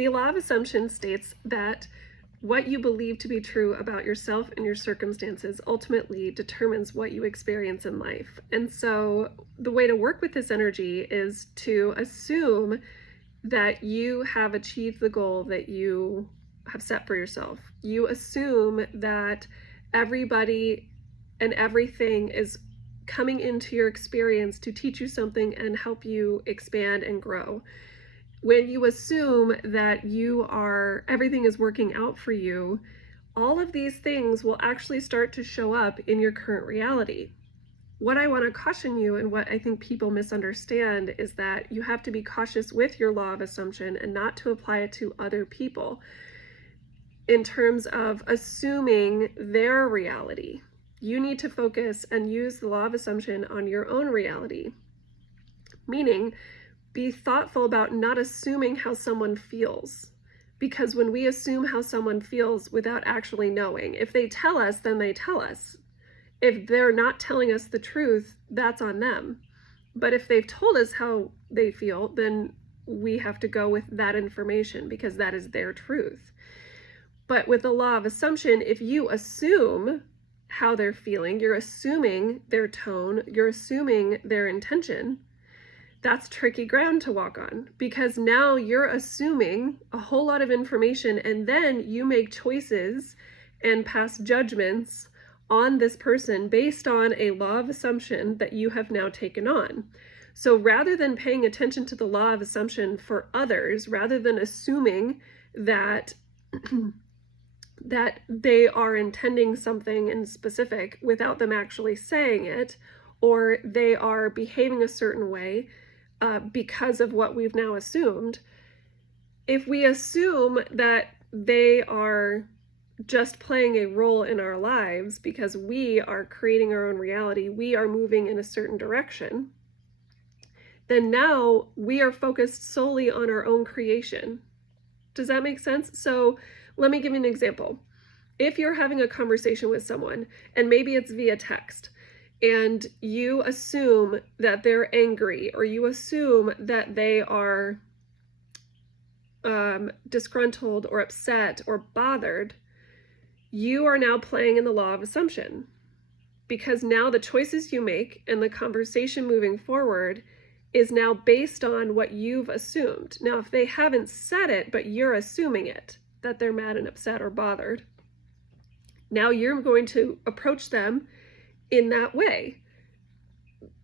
The law of assumption states that what you believe to be true about yourself and your circumstances ultimately determines what you experience in life. And so the way to work with this energy is to assume that you have achieved the goal that you have set for yourself. You assume that everybody and everything is coming into your experience to teach you something and help you expand and grow. When you assume that everything is working out for you, all of these things will actually start to show up in your current reality. What I want to caution you, and what I think people misunderstand, is that you have to be cautious with your law of assumption and not to apply it to other people in terms of assuming their reality. You need to focus and use the law of assumption on your own reality, meaning be thoughtful about not assuming how someone feels. Because when we assume how someone feels without actually knowing, if they tell us, then they tell us. If they're not telling us the truth, that's on them. But if they've told us how they feel, then we have to go with that information because that is their truth. But with the law of assumption, if you assume how they're feeling, you're assuming their tone, you're assuming their intention, that's tricky ground to walk on, because now you're assuming a whole lot of information, and then you make choices and pass judgments on this person based on a law of assumption that you have now taken on. So rather than paying attention to the law of assumption for others, rather than assuming that that they are intending something in specific without them actually saying it, or they are behaving a certain way because of what we've now assumed, if we assume that they are just playing a role in our lives because we are creating our own reality, we are moving in a certain direction, then now we are focused solely on our own creation. Does that make sense? So let me give you an example. If you're having a conversation with someone, and maybe it's via text, and you assume that they're angry, or you assume that they are disgruntled or upset or bothered, you are now playing in the law of assumption, because now the choices you make and the conversation moving forward is now based on what you've assumed. Now, if they haven't said it, but you're assuming it, that they're mad and upset or bothered, now you're going to approach them in that way.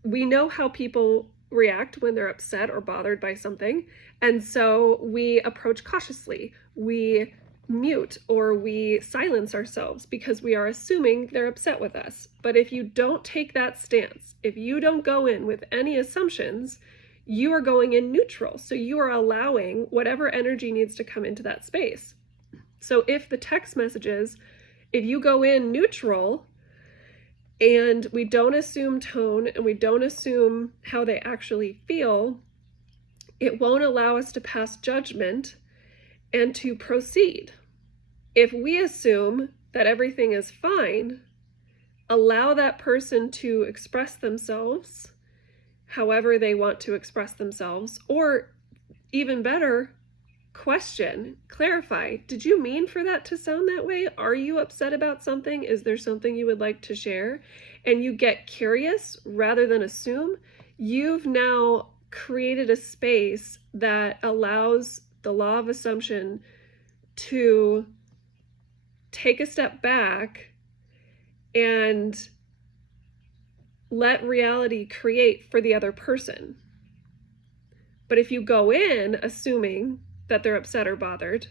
We know how people react when they're upset or bothered by something, and so we approach cautiously. We mute or we silence ourselves because we are assuming they're upset with us. But if you don't take that stance, if you don't go in with any assumptions, you are going in neutral. So you are allowing whatever energy needs to come into that space. So if the text messages, if you go in neutral and we don't assume tone and we don't assume how they actually feel, it won't allow us to pass judgment and to proceed. If we assume that everything is fine, allow that person to express themselves however they want to express themselves, or even better, question, clarify. Did you mean for that to sound that way? Are you upset about something? Is there something you would like to share? And you get curious rather than assume. You've now created a space that allows the law of assumption to take a step back and let reality create for the other person. But if you go in assuming that they're upset or bothered,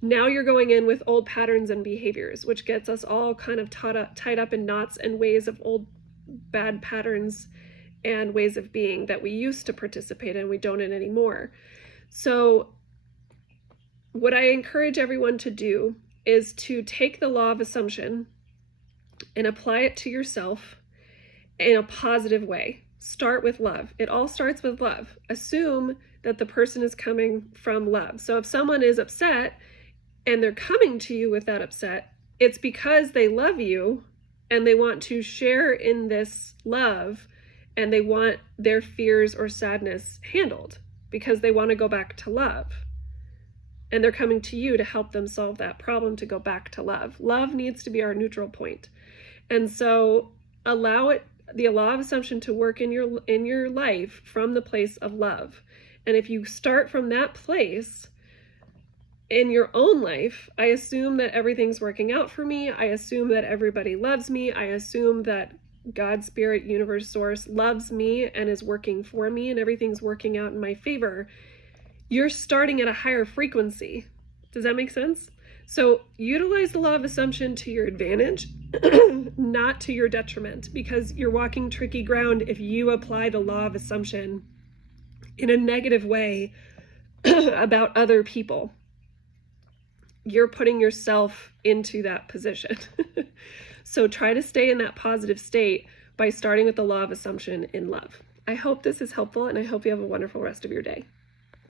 now you're going in with old patterns and behaviors, which gets us all kind of tied up in knots and ways of old bad patterns and ways of being that we used to participate in, we don't anymore. So what I encourage everyone to do is to take the law of assumption and apply it to yourself in a positive way. Start with love. It all starts with love. Assume that the person is coming from love. So if someone is upset and they're coming to you with that upset, it's because they love you and they want to share in this love and they want their fears or sadness handled because they want to go back to love. and they're coming to you to help them solve that problem, to go back to love. Love needs to be our neutral point. And so allow the law of assumption to work in your life from the place of love. And if you start from that place in your own life, I assume that everything's working out for me. I assume that everybody loves me. I assume that God, Spirit, Universe, Source loves me and is working for me, and everything's working out in my favor. You're starting at a higher frequency. Does that make sense? So utilize the law of assumption to your advantage, not to your detriment, because you're walking tricky ground if you apply the law of assumption in a negative way about other people. You're putting yourself into that position. So try to stay in that positive state by starting with the law of assumption in love. I hope this is helpful, and I hope you have a wonderful rest of your day.